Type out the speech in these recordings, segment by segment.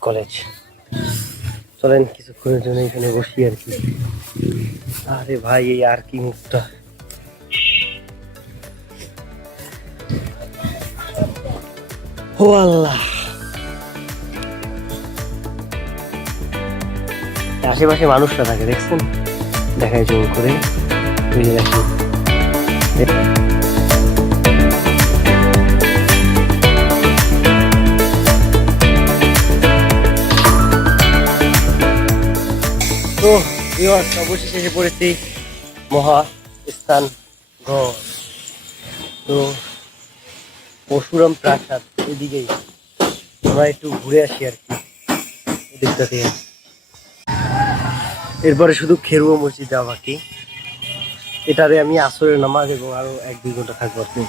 College. চলেন কিছুক্ষণের জন্য এখানে বসি আর কি। আরে ভাই, এই আর কি মুখটা। ও আল্লাহ। আশেপাশে মানুষরা থাকে, দেখছেন? দেখায় জোর করে। দেখেন অবশেষে এসে পড়েছি মহা স্থান ঘর। তো প্রাসাদ এদিকেই। আমরা একটু ঘুরে আসি আর কি এদিকটা থেকে এরপরে শুধু খেরুয়া মসজিদ যাওয়া বাকি। এটারে আমি আসরের নামাজ এবং আরও এক দুই ঘণ্টা থাকব আর কি।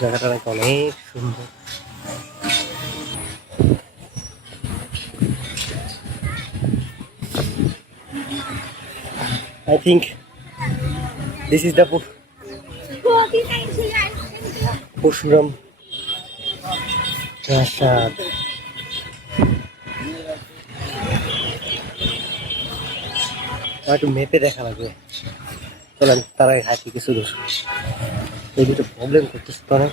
জায়গাটা নাকি অনেক সুন্দর। I think this is the Pu- Parashuram প্রাসাদ আমার একটু মেপে দেখা লাগবে। চলেন তার আগে কিছু দূর। এই দুটো প্রবলেম করতেছে তো অনেক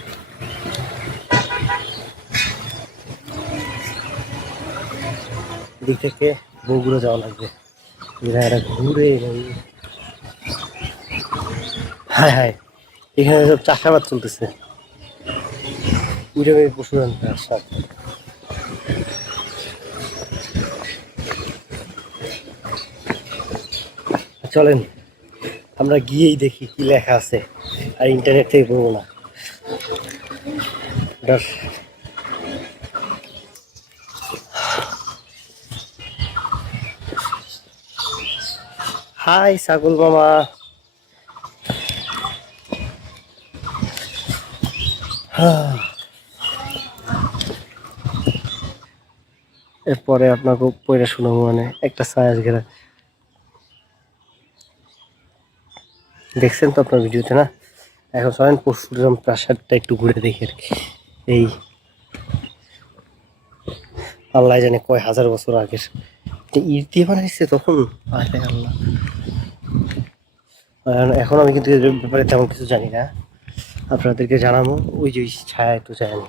দিক থেকে বগুড়া যাওয়া লাগবে। এরা ঘুরে হায় হায়, এখানে সব চাষাবাদ চলতেছে। উড়ে পশুরান রাস্তায় চলেন, আমরা গিয়েই দেখি কি লেখা আছে, আর ইন্টারনেট থেকে পড়ব না। হাই ছাগল মামা। এরপরে আপনাকে পয়রা শোনাবো মানে একটা সায়াস ঘেরা। দেখছেন তো আপনার ভিডিওতে না? এখন চলেন পরশুরাম প্রাসাদটা একটু ঘুরে দেখি আর কি। এই আল্লাহ জানে কয় হাজার বছর আগের। ইট দিয়ে বানাইছে তখন? আরে আল্লাহ। এখন আমি কিন্তু ব্যাপারে তেমন কিছু জানি না। আপনাদেরকে জানাব। ওই যে ছায়া, একটু জানি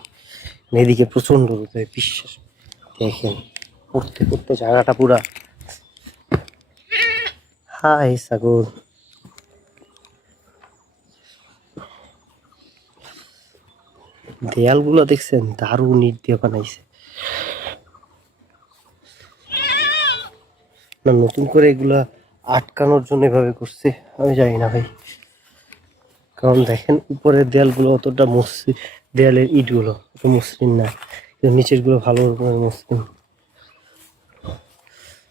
এদিকে প্রচণ্ড রোদে বিশ্বাস। দেখেন, পড়তে পড়তে জায়গাটা পুরা। হাই সাগর দেয়ালগুলো দেখছেন, দারুণ ইট দিয়ে বানাইছে। না, নতুন করে এগুলা আটকানোর জন্য এভাবে করছে, আমি জানি না ভাই। কারণ দেখেন, উপরের দেয়ালগুলো অতটা মসৃণ, দেয়ালের ইটগুলো অত মসৃণ না। কিন্তু নিচেরগুলো ভালো মসৃণ।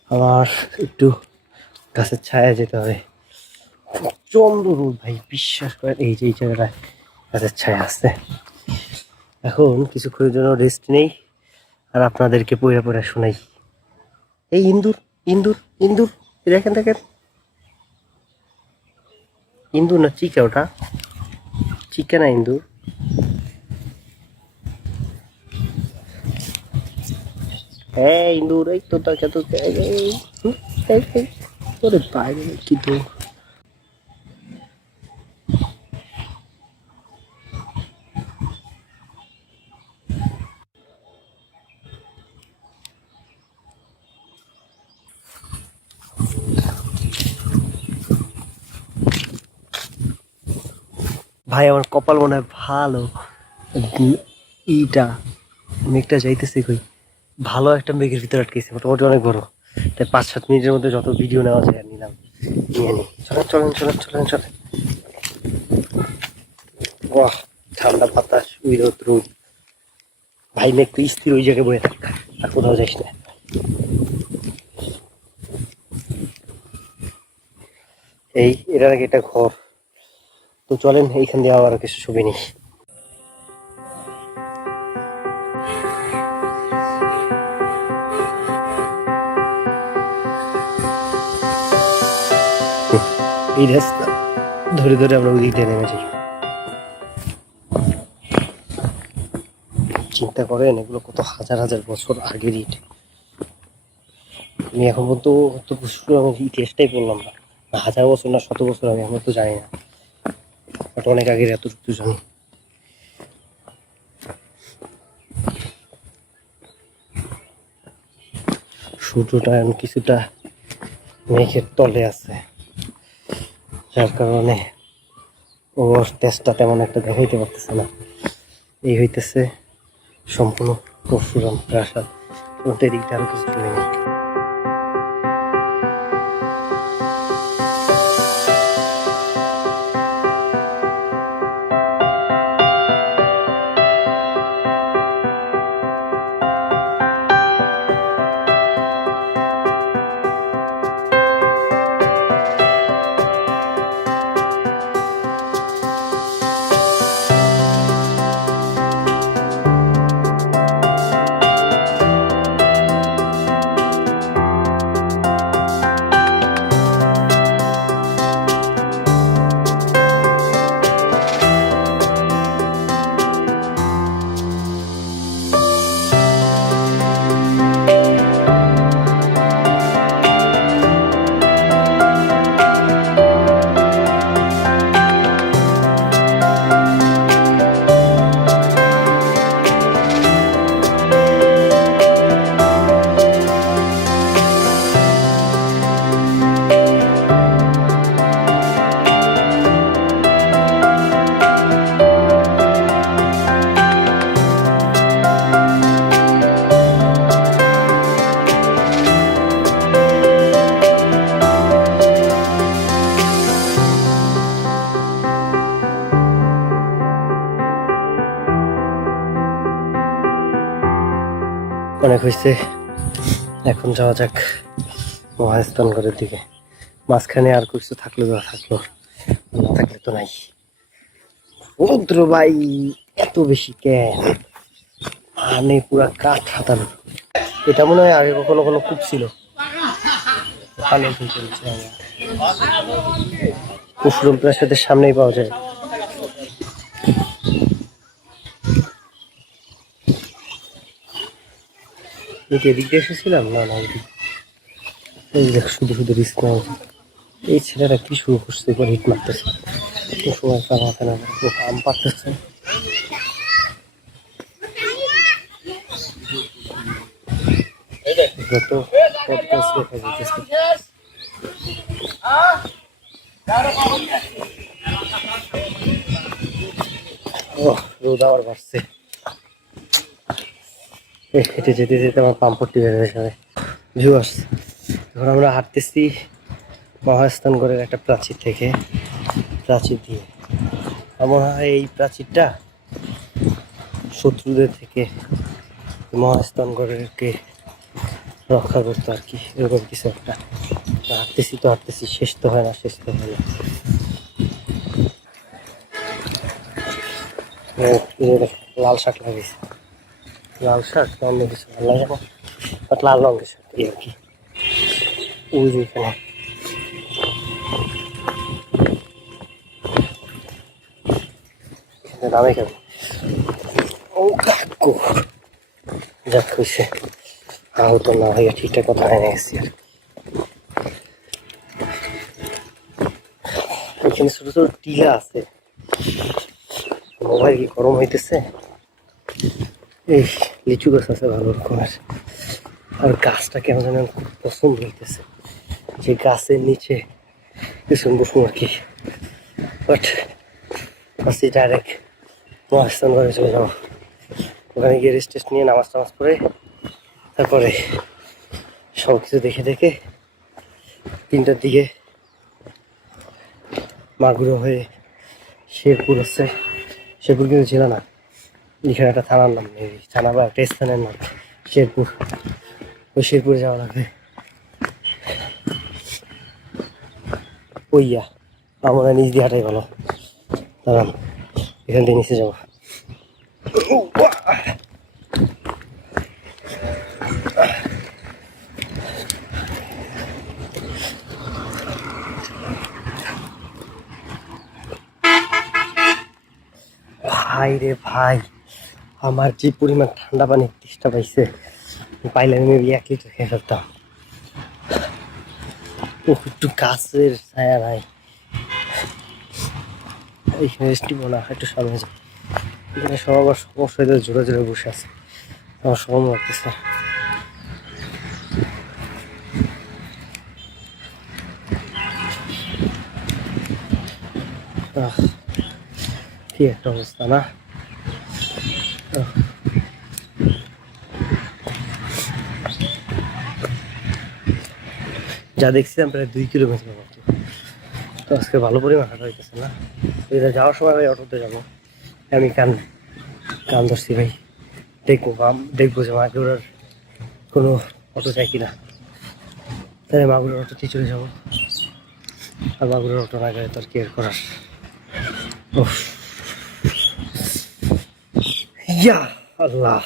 আমার একটু গাছের ছায়া যেতে হবে। প্রচণ্ড রোদ ভাই, বিশ্বাস করেন, এই যে এই জায়গাটায় গাছের ছায়া আছে। এখন কিছুক্ষণের জন্য রেস্ট নেই। আর আপনাদেরকে পড়ে পড়ে শোনাই। এই ইন্দুর ইন্দুর ইন্দুর দেখেন দেখেন। ইন্দুর না চিকা ওটা চিকা না ইন্দুর হ্যাঁ ইন্দুর এই তো তাকে তো এই, এই, হুম, এই, ভাই, আমার কপাল মনে হয় ভালো। ইটা মেঘটা যাইতেছে কই, ভালো একটা মেঘের ভিতরে আটকেছে, মোটামুটি অনেক বড়। তাই পাঁচ, সাত মিনিটের মধ্যে যত ভিডিও নেওয়া যায় নিলাম। নিয়ে নি। চলেন চলেন চলেন চলেন চলেন। বাহ ঠান্ডা বাতাস ওই রোদ। ভাই না একটু স্থির ওই জায়গায় বয়ে থাক, আর কোথাও যাইস না। এই এটা নাকি একটা ঘর। তো চলেন, এইখান দিয়ে আবার কিছু ছবি নিই। এই রাস্তা, ধরে ধরে আমরা ওই দিক দিয়ে নেমে যাই। চিন্তা করেন, এগুলো কত হাজার হাজার বছর আগের ইট। আমি এখন পর্যন্ত ইতিহাসটাই বললাম না। না হাজার বছর না, শত বছর আমি এখন তো জানি না। বাট অনেক আগের এতটুকু জানি সূর্যটা কিছুটা মেঘের তলে আছে। যার কারণে ওর তেজটা তেমন একটা দেখাইতে পারতেছে না। এই হইতেছে সম্পূর্ণ পরশুরাম প্রাসাদ। এবং এদিকটা আরও কিছু অনেক হয়েছে। এখন যাওয়া যাক মহাস্থানগড়ের দিকে। মাঝখানে আর কিছু থাকলে তো থাকল। না থাকলে তো নাই। রৌদ্র ভাই, এত বেশি কেন? মানে পুরা কাঠ হাতানো। এটা মনে হয় আগে কখনো কখনো কূপ ছিল। চলছে পশুরম প্রাসাদের সামনেই পাওয়া যায়। এই যে এদিক এসেছিলাম? না না এই দেখ, শুধু শুধু রিস্ক নেওয়া এই ছেলেরা কি শুরু করছে? এবার হিট মারতেছে। কোন সময় কাম হাতে না ও আম পারতেছে। রোদ আবার বাড়ছে। হেঁটে যেতে যেতে আমার পাম্পটি বের হয়ে যাবে ভিউয়ার্স এখন আমরা হাঁটতেছি মহাস্থানগড়ের একটা প্রাচীর থেকে। প্রাচীর দিয়ে। আমার হয় এই প্রাচীরটা শত্রুদের থেকে মহাস্থানগড়েরকে রক্ষা করতো আর কি। এরকম কিছু একটা। হাঁটতেছি তো হাঁটতেছি, শেষ তো হয় না, শেষ তো হয় না। লাল শাক লাগিয়েছে। লাল অন্য কিছু ভালো লাগে লাল রঙের শাক এই আর কি। ওই যে এখানে দামে কেন? ও কাকু। যাক হয়েছে আহত না হয়ে ঠিকঠাক কথা হয় না গেছি আর এখানে ছোট ছোট টিলা আছে। মোবাইল কি গরম হইতেছে? এই লিচু গাছ আছে ভালো রকমের। আর গাছটা কেমন যেন খুব পছন্দ হইতেছে। যে গাছের নিচে পিছন বসুন আর কি। বাট আসছি ডাইরেক্ট মহাস্থান করে চলে যাব। ওখানে গিয়ে রেস্ট টেস্ট নিয়ে নামাজ টামাজ করে তারপরে সব কিছু দেখে দেখে তিনটার দিকে মাগুরো হয়ে শেরপুর আছে শেরপুর কিন্তু ছিল না। এখানে একটা থানার নাম নেই। থানা বা একটা স্থানের নাম। শেরপুর। ওই শেরপুরে যাওয়া লাগবে। ওইয়া, আমরা নিচ দিয়ে হাঁটাই ভালো। দাঁড়ান, এখান থেকে নিচে যাব। ভাই রে ভাই। আমার যে পরিমাণ ঠান্ডা পানির তেষ্টা পাইছে পাইলে আমি এক লিটার খেয়ে ফেলতাম। একটু গাছের ছায়া নাই। এইখানে রেস্ট নিবো না, একটু সামনে যাই এখানে সব আবার সমস্যা জোরে জোরে বসে আছে। আমার সব লাগতেছে। কি একটা অবস্থা না। যা দেখছিলাম প্রায় দুই কিলোমিটার মতো। তো আজকে ভালো পরিমাণ হাঁটা হইতেছে না। এটা যাওয়ার সময় ভাই অটোতে যাব। আমি কান কান ধরছি ভাই। দেখব দেখব যে মাগুরার কোনো অটো চাই কিনা। তাহলে মাগুরার অটোতেই চলে যাব। আর মাগুরার অটো না গেলে তো আর কেয়ার করার? উফ। ইয়া আল্লাহ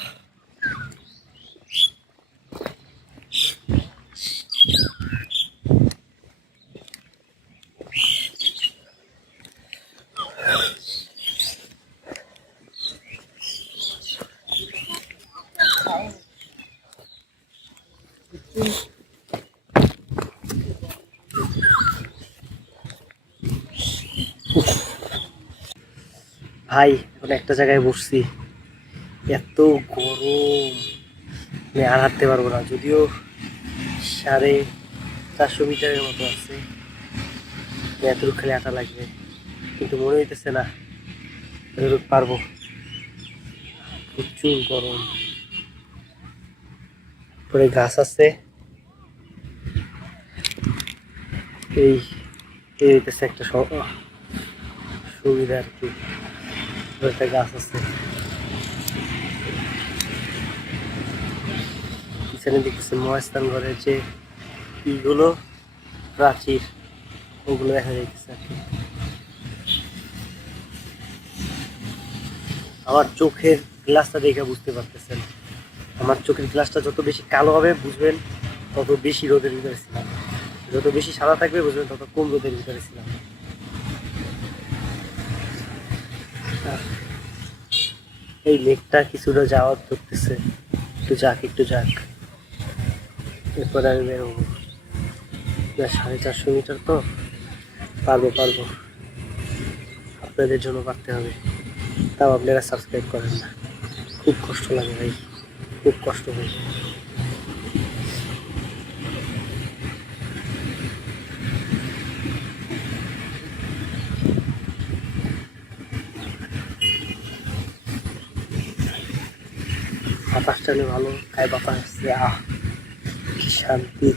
ভাই এখন একটা জায়গায় বসছি। এত গরম। আমি আর হাঁটতে পারব না, যদিও সাড়ে চারশো মিটারের মতো আছে। আমি এতটুকু খালি হাঁটা লাগবে। কিন্তু মনে হইতেছে না, এতটুকু পারব। প্রচুর গরম। পরে গাছ আছে। এই এই হইতেছে একটা সুবিধা আর কি। একটা গাছ আছে। পিছনে দেখতেছে মহাস্থান ঘরের যে ইগুলো প্রাচীর, ওগুলো দেখা যাইতেছে আর কি। আমার চোখের গ্লাসটা দেখে বুঝতে পারতেছেন। আমার চোখের গ্লাসটা যত বেশি কালো হবে, বুঝবেন, তত বেশি রোদের ভিতরে ছিলাম। যত বেশি সাদা থাকবে, বুঝবেন, তত কম রোদের ভিতরে ছিলাম। এই লেকটা কিছুটা যাওয়ার ধরতেছে। একটু যাক একটু যাক। এরপরে আমি বেরোবো সাড়ে চারশো মিটার তো? পারব পারব। আপনাদের জন্য পারতে হবে। তাও আপনারা সাবস্ক্রাইব করেন না। খুব কষ্ট লাগে ভাই। খুব কষ্ট হয়। বাতাসটা ভালো খায় বাতাস। আহ! শান্তি।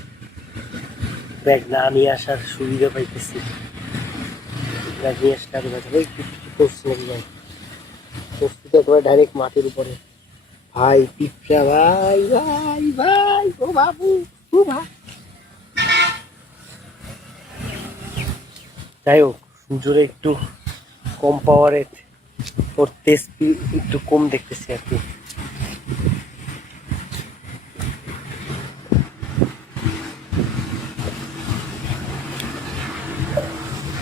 ব্যাগ না নিয়ে আসার সুবিধা পাইতেছি। ব্যাগ নিয়ে আসলে আরও ওই কিছু করছিলাম যাই করছি তো একেবারে ডাইরেক্ট মাটির উপরে। ভাই, পিঁপড়া, ভাই ভাই ভাই, ও বাবু, ও ভাই যাই হোক জোরে একটু কম পাওয়ারের ওর তেজ একটু কম দেখতেছি আর কি।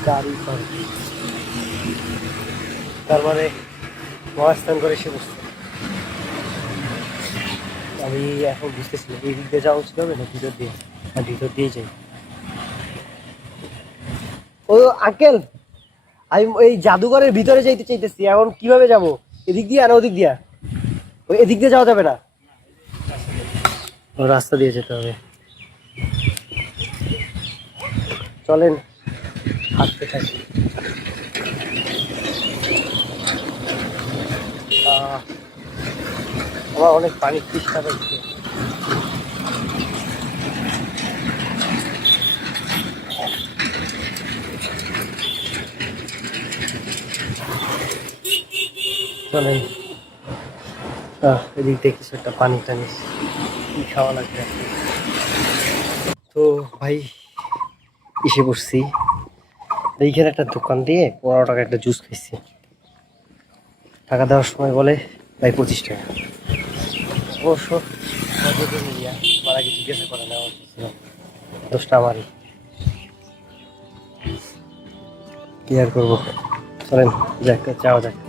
গাড়ি পার্কি তার মানে মহাস্থান করে এসে বসছে আমি এখন বুঝতেছি না, এই দিক দিয়ে যাওয়া উচিত হবে না ভিতর দিয়ে? আর ভিতর দিয়ে যাই। ও, আঙ্কেল, আমি এই জাদুঘরের ভিতরে যাইতে চাইতেছি, এখন কীভাবে যাব? এদিক দিয়ে আর ওদিক দিয়া? ওই এদিক দিয়ে যাওয়া যাবে না? রাস্তা দিয়ে যেতে হবে। চলেন। হাঁটতে থাকি। আমার অনেক পানির তৃষ্ণা পেয়েছে চলেন। এদিক থেকে কিছু একটা পানি টানি। খাওয়া লাগবে। তো ভাই, এসে পড়ছি। এইখানে একটা দোকান দিয়ে পনেরো টাকা একটা জুস খাইছি। টাকা দেওয়ার সময় বলে ভাই পঁচিশ টাকা। অবশ্য। দোষটা আমারই। কি আর করব? চলেন, যাক, যাওয়া যাক।